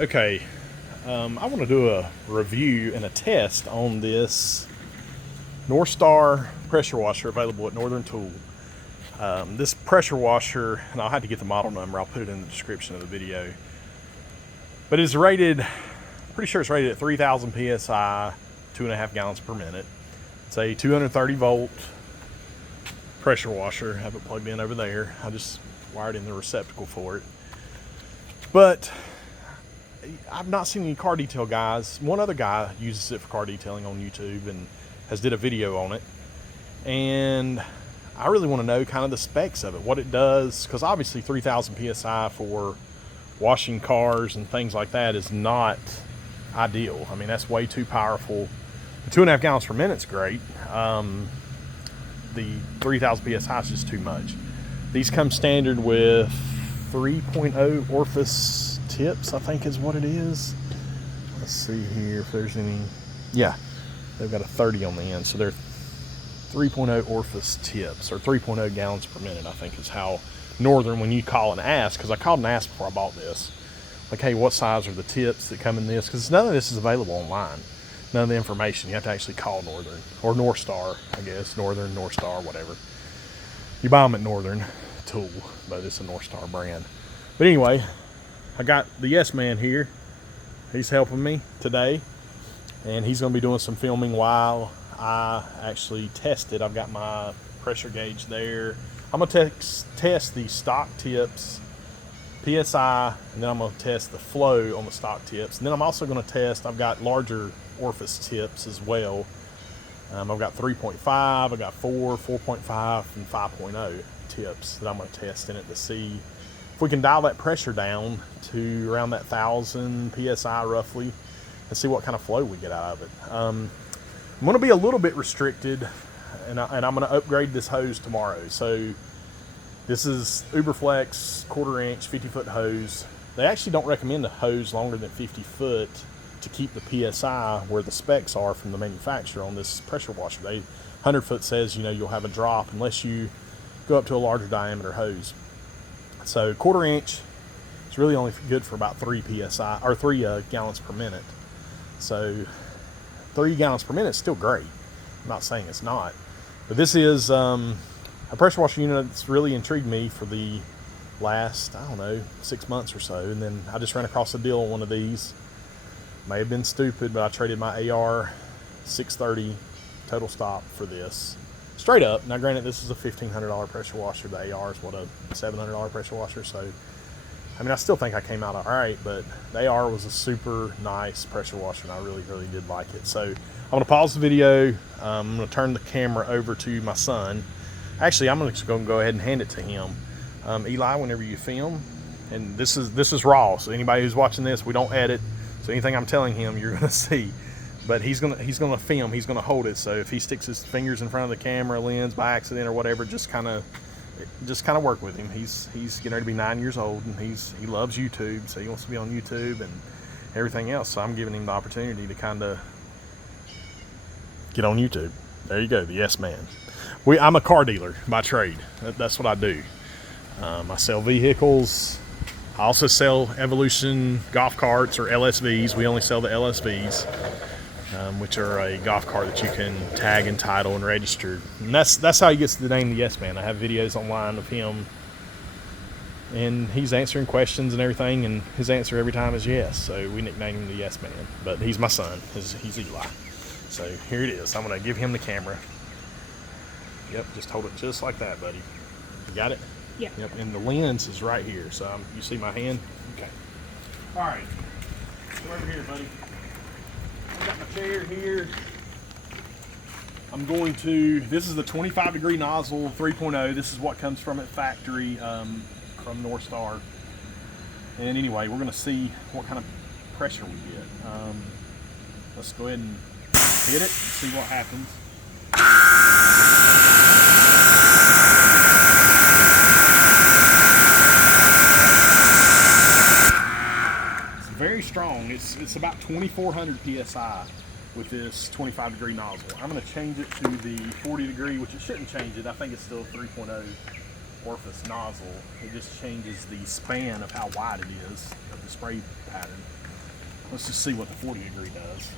Okay, I want to do a review and a test on this NorthStar Pressure Washer available at Northern Tool. This pressure washer, and I'll have to get the model number, I'll put it in the description of the video, but it's rated, pretty sure it's rated at 3,000 PSI, 2.5 gallons per minute. It's a 230 volt pressure washer. I have it plugged in over there. I just wired in the receptacle for it. But I've not seen any car detail guys. One other guy uses it for car detailing on YouTube and has did a video on it. And I really want to know kind of the specs of it, what it does, because obviously 3,000 PSI for washing cars and things like that is not ideal. I mean, that's way too powerful. The 2.5 gallons per minute is great. The 3,000 PSI is just too much. These come standard with 3.0 orphis tips, I think is what it is. Let's see here if there's any. Yeah, they've got a 30 on the end, so they're 3.0 orphis tips, or 3.0 gallons per minute, I think is how Northern, when you call and ask, because I called and asked before I bought this, like, hey, what size are the tips that come in this? Because none of this is available online. None of the information. You have to actually call Northern, or NorthStar, I guess. Northern, NorthStar, whatever. You buy them at Northern Tool, but it's a NorthStar brand. But anyway, I got the Yes Man here. He's helping me today, and he's going to be doing some filming while I actually test it. I've got my pressure gauge there. I'm going to test the stock tips, PSI, and then I'm going to test the flow on the stock tips. And then I'm also going to test, I've got larger orphis tips as well. I've got 3.5, I've got 4, 4.5, and 5.0 tips that I'm going to test in it to see if we can dial that pressure down to around that 1,000 PSI roughly, and see what kind of flow we get out of it. I'm going to be a little bit restricted, and I'm going to upgrade this hose tomorrow. So this is Uberflex 1/4 inch 50-foot hose. They actually don't recommend a hose longer than 50 foot to keep the PSI where the specs are from the manufacturer on this pressure washer. 100 foot says, you know, you'll have a drop unless you go up to a larger diameter hose. So 1/4 inch is really only good for about 3 PSI, or 3 gallons per minute. So 3 gallons per minute is still great. I'm not saying it's not, but this is a pressure washer unit that's really intrigued me for the last, I don't know, 6 months or so. And then I just ran across a deal on one of these. May have been stupid, but I traded my AR 630 total stop for this. Straight up. Now granted, this is a $1,500 pressure washer. The AR is what, a $700 pressure washer. So, I mean, I still think I came out all right, but the AR was a super nice pressure washer, and I really, really did like it. So I'm going to pause the video. I'm going to turn the camera over to my son. Actually, I'm just going to go ahead and hand it to him. Eli, whenever you film, and this is raw, so anybody who's watching this, we don't edit. So anything I'm telling him, you're going to see. But he's gonna film. He's gonna hold it. So if he sticks his fingers in front of the camera lens by accident or whatever, just kind of work with him. He's getting ready to be 9 years old, and he loves YouTube, so he wants to be on YouTube and everything else. So I'm giving him the opportunity to kind of get on YouTube. There you go, the Yes Man. I'm a car dealer by trade. That's what I do. I sell vehicles. I also sell Evolution golf carts, or LSVs. We only sell the LSVs, which are a golf cart that you can tag and title and register. And that's how he gets the name the Yes Man. I have videos online of him, and he's answering questions and everything, and his answer every time is yes. So we nicknamed him the Yes Man. But he's my son. He's Eli. So here it is. I'm going to give him the camera. Yep, just hold it just like that, buddy. You got it? Yeah. Yep, and the lens is right here. So you see my hand? Okay. All right. Come over here, buddy. I got my chair here. I'm going to, this is the 25-degree nozzle 3.0. This is what comes from it factory, from NorthStar. And anyway, we're going to see what kind of pressure we get. Let's go ahead and hit it and see what happens. Very strong. It's about 2,400 PSI with this 25-degree nozzle. I'm going to change it to the 40-degree, which it shouldn't change it. I think it's still 3.0 orphis nozzle. It just changes the span of how wide it is of the spray pattern. Let's just see what the 40 degree does.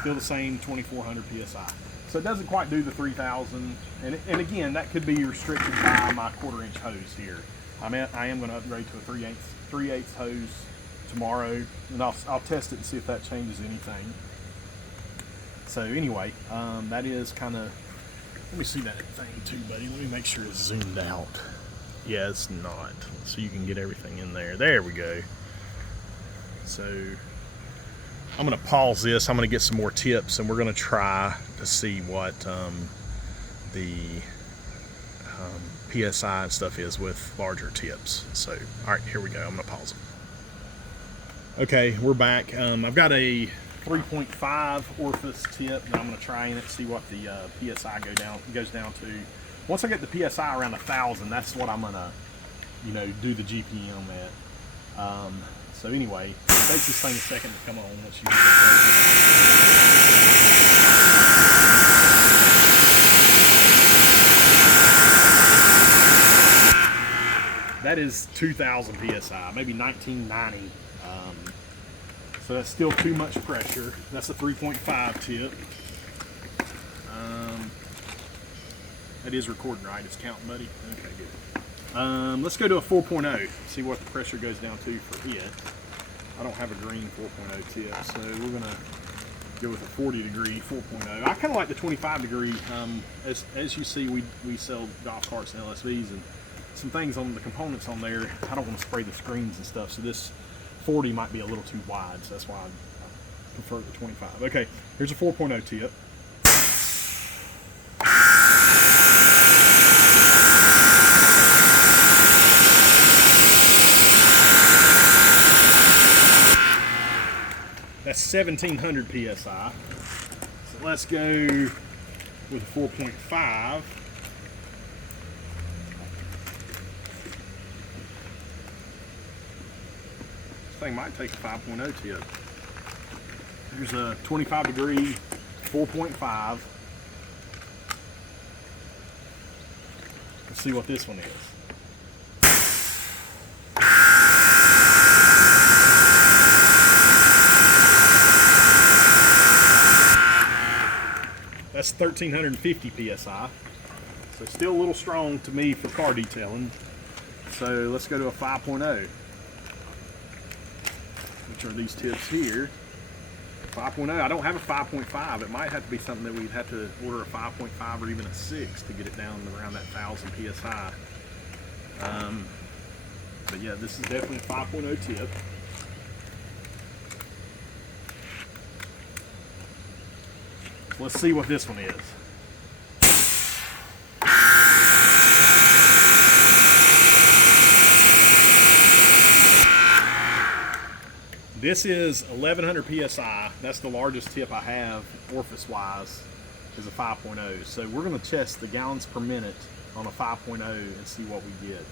Still the same 2400 psi. So it doesn't quite do the 3000, and again, that could be restricted by my 1/4 inch hose here. I am going to upgrade to a 3/8 hose tomorrow, and I'll test it and see if that changes anything. So anyway, that is kind of, let me see that thing too, buddy. Let me make sure it's zoomed out. Yeah, it's not. So you can get everything in there. There we go. So I'm going to pause this. I'm going to get some more tips, and we're going to try to see what the PSI and stuff is with larger tips. So, all right, here we go. I'm going to pause it. Okay, we're back. I've got a 3.5 orphis tip that I'm going to try in it, see what the PSI goes down to. Once I get the PSI around 1,000, that's what I'm going to, do the GPM at. So anyway, it takes this thing a second to come on once you get that is 2,000 psi, maybe 1990. So that's still too much pressure. That's a 3.5 tip. That is recording, right? It's counting, buddy. Okay, good. Let's go to a 4.0. See what the pressure goes down to for it. I don't have a green 4.0 tip, so we're gonna go with a 40 degree 4.0. I kind of like the 25 degree. As you see, we sell golf carts and LSVs, and some things on the components on there. I don't want to spray the screens and stuff, so this 40 might be a little too wide, so that's why I prefer the 25. Okay, here's a 4.0 tip. That's 1,700 psi. So let's go with a 4.5. This thing might take a 5.0 tip. Here's a 25 degree 4.5. Let's see what this one is. That's 1,350 psi. So still a little strong to me for car detailing. So let's go to a 5.0. Which are these tips here. 5.0, I don't have a 5.5. It might have to be something that we'd have to order a 5.5 or even a 6 to get it down to around that 1,000 psi. But yeah, this is definitely a 5.0 tip. Let's see what this one is. This is 1,100 psi. That's the largest tip I have, orphis wise, is a 5.0. So we're going to test the gallons per minute on a 5.0 and see what we get,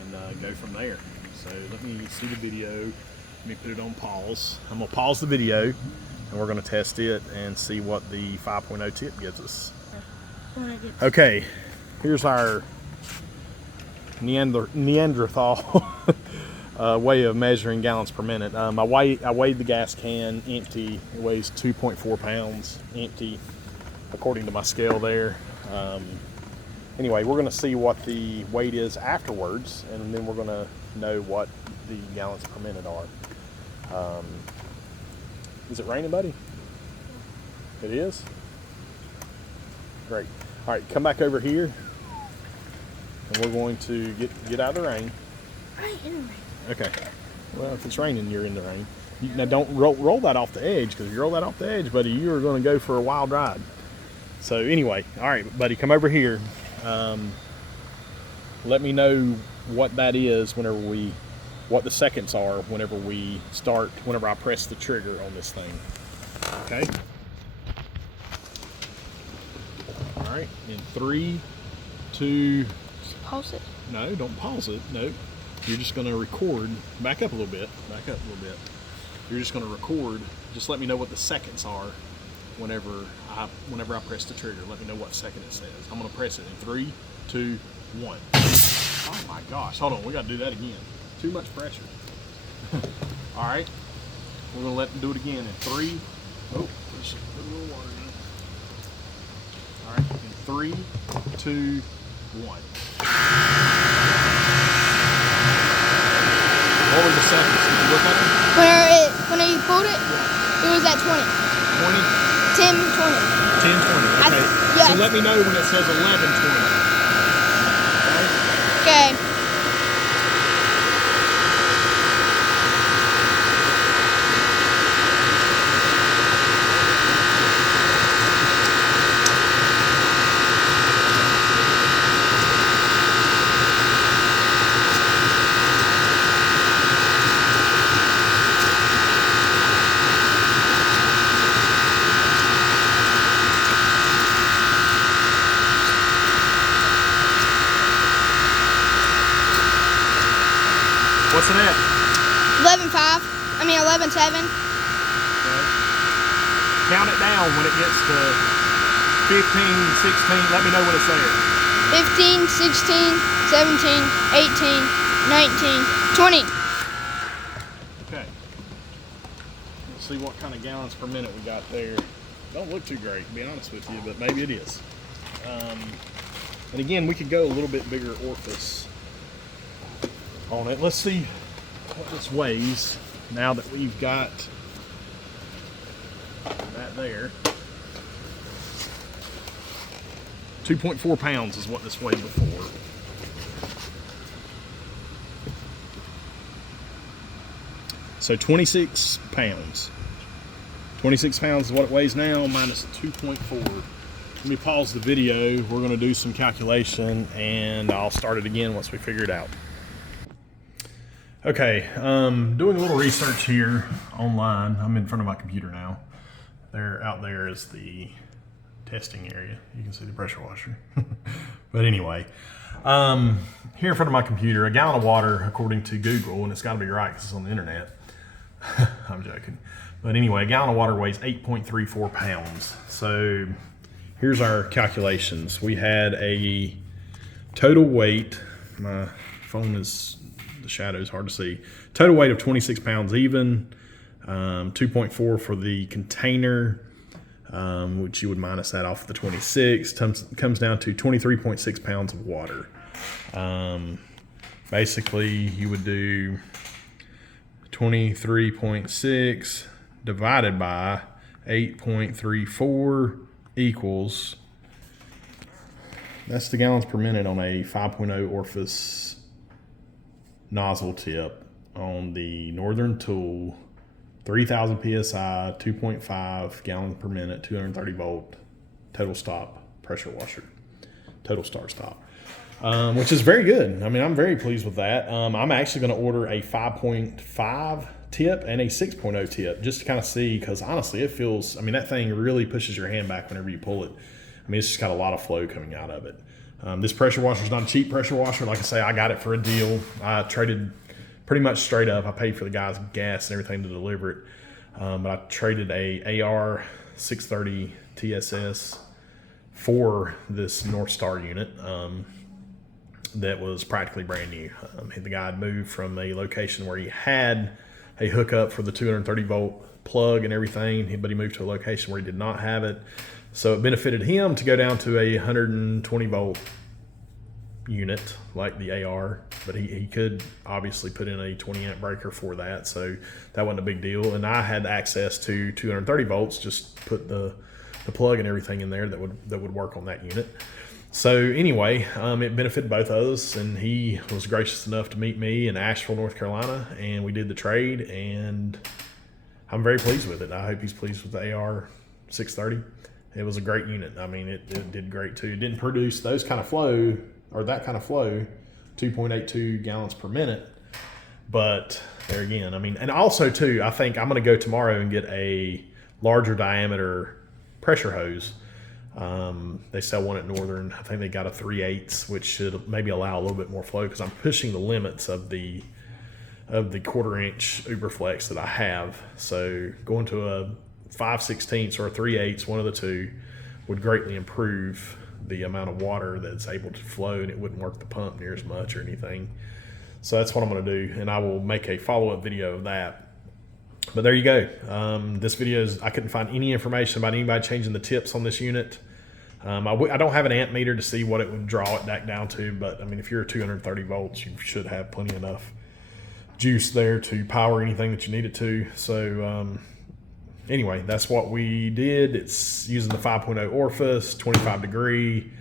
and go from there. So let me see the video. Let me put it on pause. I'm going to pause the video, and we're going to test it and see what the 5.0 tip gives us. Okay, here's our Neanderthal way of measuring gallons per minute. I weighed the gas can empty. It weighs 2.4 pounds empty, according to my scale there. Anyway, we're going to see what the weight is afterwards, and then we're going to know what the gallons per minute are. Is it raining, buddy? It is? Great. All right, come back over here, and we're going to get out of the rain. Right in the rain. Okay. Well, if it's raining, you're in the rain. Now, don't roll that off the edge, because if you roll that off the edge, buddy, you are going to go for a wild ride. So anyway, all right, buddy, come over here. Let me know what that is what the seconds are whenever I press the trigger on this thing. Okay? All right, in 3, 2... Pause it. No, don't pause it. No. You're just going to record. Back up a little bit. Back up a little bit. You're just going to record. Just let me know what the seconds are whenever I press the trigger. Let me know what second it says. I'm gonna press it in 3, 2, 1. Oh my gosh, hold on, we gotta do that again. Too much pressure. All right, we're gonna let them do it again in 3. Oh, we should put a little water in it. All right, in 3, 2, 1. What were the seconds? Did you look at them? When you pulled it, it was at 20. 20? 10, 20. 10, 20, okay. Yeah. So let me know when it says 11, 20. Okay. What's it at? 11.5. I mean 11.7. Okay. Count it down when it gets to 15, 16. Let me know when it's there. 15, 16, 17, 18, 19, 20. Okay. Let's see what kind of gallons per minute we got there. Don't look too great, to be honest with you, but maybe it is. And again, we could go a little bit bigger orphis on it. Let's see what this weighs now that we've got that there. 2.4 pounds is what this weighed before. So 26 pounds. 26 pounds is what it weighs now, minus 2.4. Let me pause the video. We're going to do some calculation and I'll start it again once we figure it out. Okay, doing a little research here online. I'm in front of my computer now. Out there is the testing area. You can see the pressure washer. But anyway, here in front of my computer, a gallon of water, according to Google, and it's got to be right because it's on the internet. I'm joking. But anyway, a gallon of water weighs 8.34 pounds. So here's our calculations. We had a total weight, my phone is, the shadow is hard to see. Total weight of 26 pounds even, 2.4 for the container, which you would minus that off the 26, comes down to 23.6 pounds of water. Basically, you would do 23.6 divided by 8.34 equals, that's the gallons per minute on a 5.0 orphis nozzle tip on the Northern Tool, 3000 psi, 2.5 gallons per minute, 230 volt total stop pressure washer, total start stop, which is very good. I mean, I'm very pleased with that. I'm actually going to order a 5.5 tip and a 6.0 tip just to kind of see, because honestly it feels, I mean, that thing really pushes your hand back whenever you pull it. I mean, it's just got a lot of flow coming out of it. This pressure washer is not a cheap pressure washer. Like I say, I got it for a deal. I traded pretty much straight up. I paid for the guy's gas and everything to deliver it. But I traded a AR 630 TSS for this NorthStar unit that was practically brand new. The guy had moved from a location where he had a hookup for the 230 volt plug and everything, but he moved to a location where he did not have it. So it benefited him to go down to a 120 volt unit like the AR, but he could obviously put in a 20 amp breaker for that, so that wasn't a big deal. And I had access to 230 volts, just put the plug and everything in there that would work on that unit. So anyway, it benefited both of us, and he was gracious enough to meet me in Asheville, North Carolina, and we did the trade, and I'm very pleased with it. I hope he's pleased with the AR 630. It was a great unit. I mean, it did great too. It didn't produce those kind of flow, or that kind of flow, 2.82 gallons per minute. But there again, I mean, and also too, I think I'm going to go tomorrow and get a larger diameter pressure hose. They sell one at Northern. I think they got a 3/8, which should maybe allow a little bit more flow, because I'm pushing the limits of the 1/4 inch Uberflex that I have. So going to a 5/16 or a 3/8, one of the two, would greatly improve the amount of water that's able to flow, and it wouldn't work the pump near as much or anything. So that's what I'm going to do, and I will make a follow-up video of that. But there you go. This video is, I couldn't find any information about anybody changing the tips on this unit. I don't have an amp meter to see what it would draw it back down to, but I mean, if you're 230 volts, you should have plenty enough juice there to power anything that you need it to. So anyway, that's what we did. It's using the 5.0 orphis, 25 degree.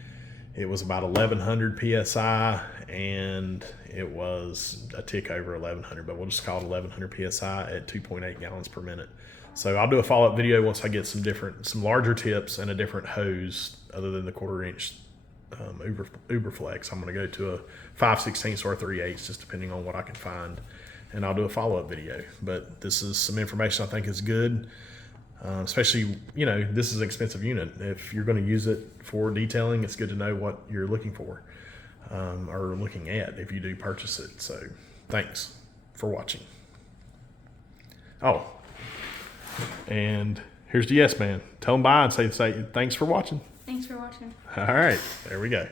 It was about 1100 psi, and it was a tick over 1100, but we'll just call it 1100 psi at 2.8 gallons per minute. So I'll do a follow-up video once I get some larger tips and a different hose other than the 1/4 inch Uberflex. I'm going to go to a 5/16 or a 3/8, just depending on what I can find, and I'll do a follow-up video. But this is some information I think is good, especially, you know, this is an expensive unit. If you're going to use it for detailing, it's good to know what you're looking for, or looking at if you do purchase it. So thanks for watching. Oh, and here's the yes man. Tell them bye and say thanks for watching. Thanks for watching. All right, there we go.